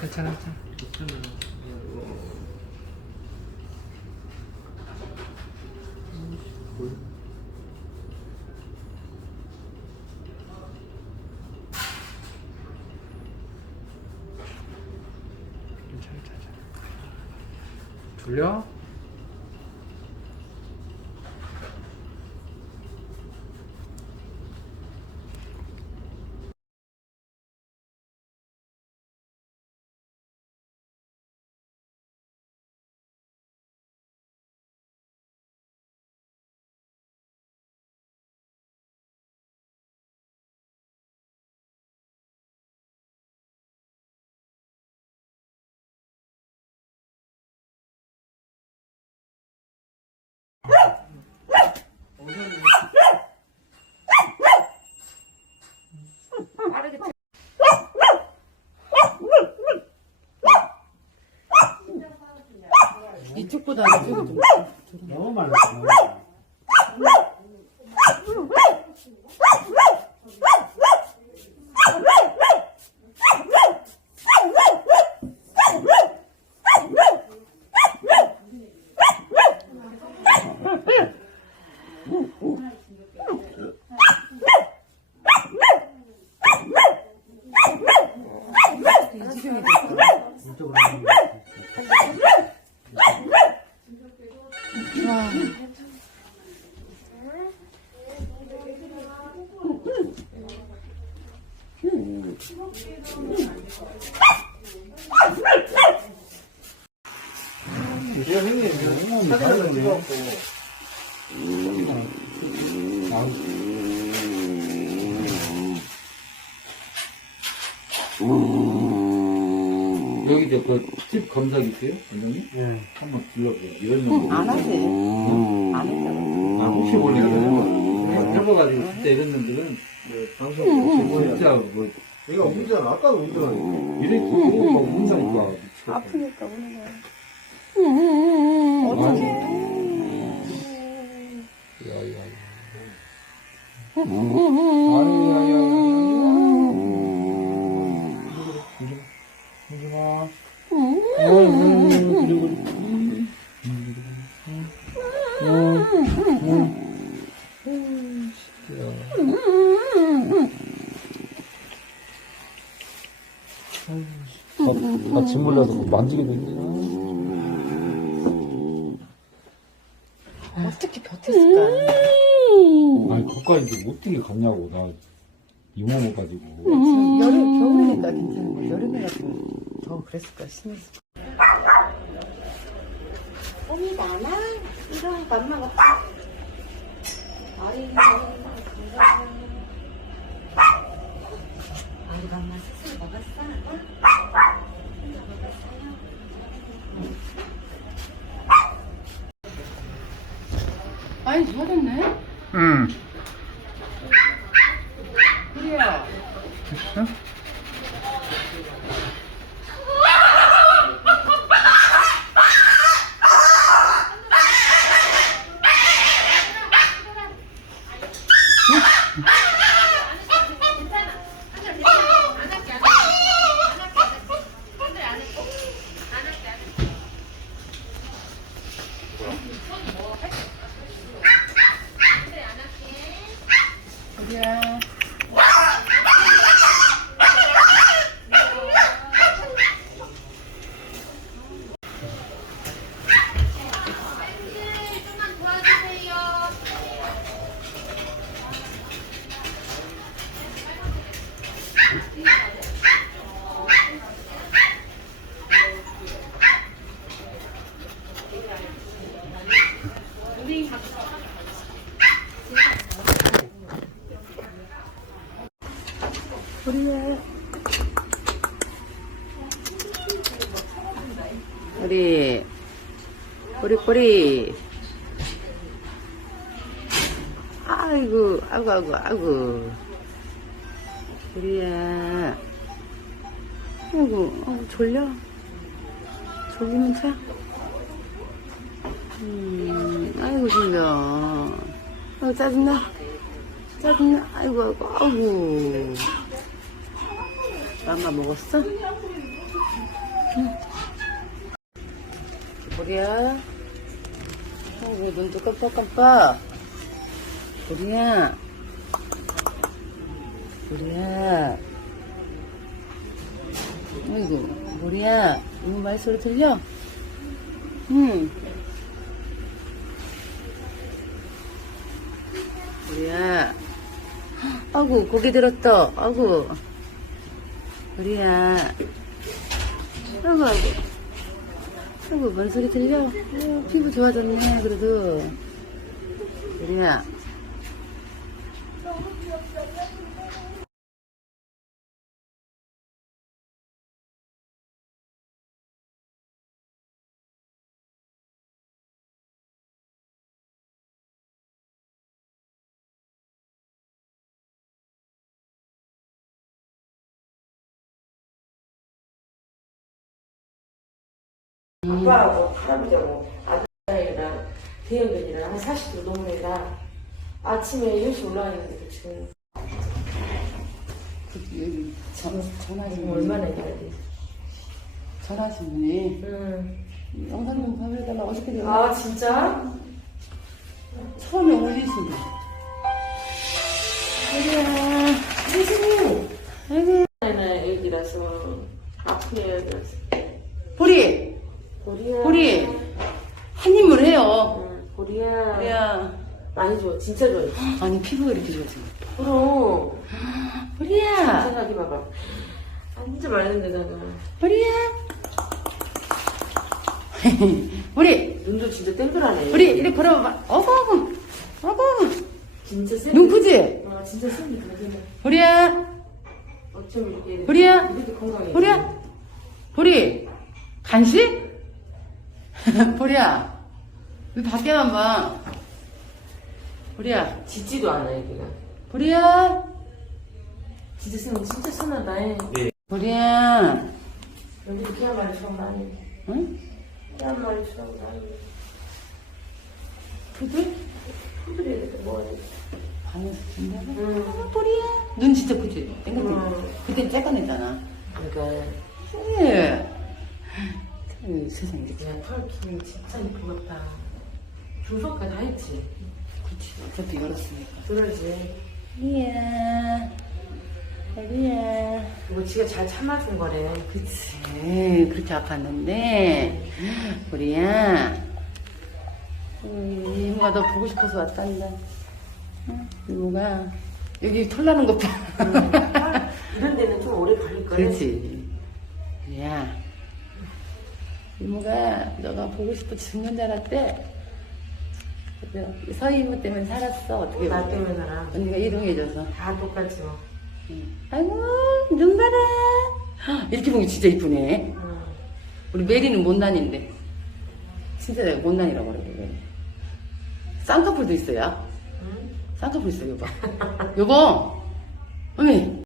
괜찮아, 괜찮아. 괜찮아. 졸려? 이쪽보다 이쪽이 좀. 너무. 이 지경이 됐어. 이쪽으로. 와. 이거 형님, 사진을 찍어갖고. 여기 저 그 집 검사 있어요? 원장님? 예. 한번 불러보세요. 이런 놈. 안 하지. 안 했다고. 아, 혹시 모르니까 해봐. 해봐가지고 진짜 이런 놈들은 방송 진짜 뭐 얘가 운전, 아까도 운전하니까. 이렇게 뭐 운사니까 미치겠다. 아프니까 우는 거야. 같이 몰라서 만지게 되네. 어떻게 버텼을까? 아니, 거기까지 못 뛰게 갔냐고, 나 이모모 가지고. 여름, 겨울이니까 괜찮은데, 여름에 같으면 더 그랬을 거야, 심했을 거야. 꿈이 나나? 것만 없다. 아이고, 건강해. 아이고, 엄마 스스로 먹었어? 응? 혼자 먹었어요? 많이 좋아졌네? 응. 그래야. 그래야. 좀만 도와주세요. 우리, 우리 뿌리. 아이고, 아이고, 아이고, 아이고. 우리야. 아이고, 아이고, 졸려. 졸리면 자. 음, 아이고, 졸려. 아이고, 짜증나. 짜증나. 아이고, 아이고, 아이고. 맘마 먹었어? 보리야. 어, 왜 눈도 깜빡깜빡. 보리야. 보리야. 어이구, 보리야. 이모 말소리 들려? 응. 보리야. 아구, 고개 들었다. 아구. 보리야. 아이고, 아이 고. 아이고, 뭔 소리 들려? 어, 피부 좋아졌네, 그래도. 우리야. 아빠하고 할아버지하고 아들이랑 대형견이랑 한 40도 넘는 애가 아침에 10시 올라가는데 지금 그, 전, 분이. 얼마나 해야 돼? 전화하신 분이. 음. 영상 좀 보여달라. 어저께 내가 아 진짜? 처음에 올리신 분. 우리야. 선생님 아이고. 애기라서 아픈 애라서 보리! 보리야 보리! 한 입을 해요. 응, 보리야 보리야. 많이 좋아 진짜 좋아 아니, 피부가 이렇게 좋아진 거. 그럼 보리야. 생각해 봐봐 완전 마른 데다가 보리야. 보리! 눈도 진짜 땡글하네 우리 이리 걸어봐. 어구, 어구. 어구. 진짜 센눈 크지? 아 진짜 그러잖아 보리야. 어쩜 이렇게 보리야? 이렇게 건강해 보리야. 보리. 간식? 보리야. 왜 밖에만 봐. 보리야. 짖지도 않아 애기가 보리야. 쓰면 진짜 순하다 해. 보리야. 여기도 개한 마리 처음 많이 응? 개한 마리 처음 많이 푸들? 푸들이 이렇게 뭐해 반에서 준다. 응 보리야. 눈 진짜 크지? 땡글땡글. 응. 그때 쬐까냈잖아. 그러니까 예. 참, 세상에 이렇게. 그냥 털기 진짜 이쁘겠다 주석까지 다 했지 그치. 어차피 열었으니까. 그러지 보리야. 보리야. 이거 지가 잘 참아준 거래 그치. 그렇게 아팠는데, 우리야. 음, 이모가 너 보고 싶어서 왔단다. 응? 이모가. 여기 털 나는 것 봐. 아, 이런 데는 좀 오래 걸릴 거래 그렇지. 우리야. 이모가 너가 보고 싶어 죽는 줄 알았대. 그래서 서희 이모 때문에 살았어. 어떻게 나 보면. 때문에 살아 언니가 이동해줘서. 다 똑같지 뭐 응. 아이고, 눈 봐라. 헉, 이렇게 보기 진짜 이쁘네. 응. 우리 메리는 못난인데. 진짜 내가 못난이라고 그래, 메리. 쌍꺼풀도 있어요. 응? 쌍꺼풀 있어, 여보. 여보! 어메!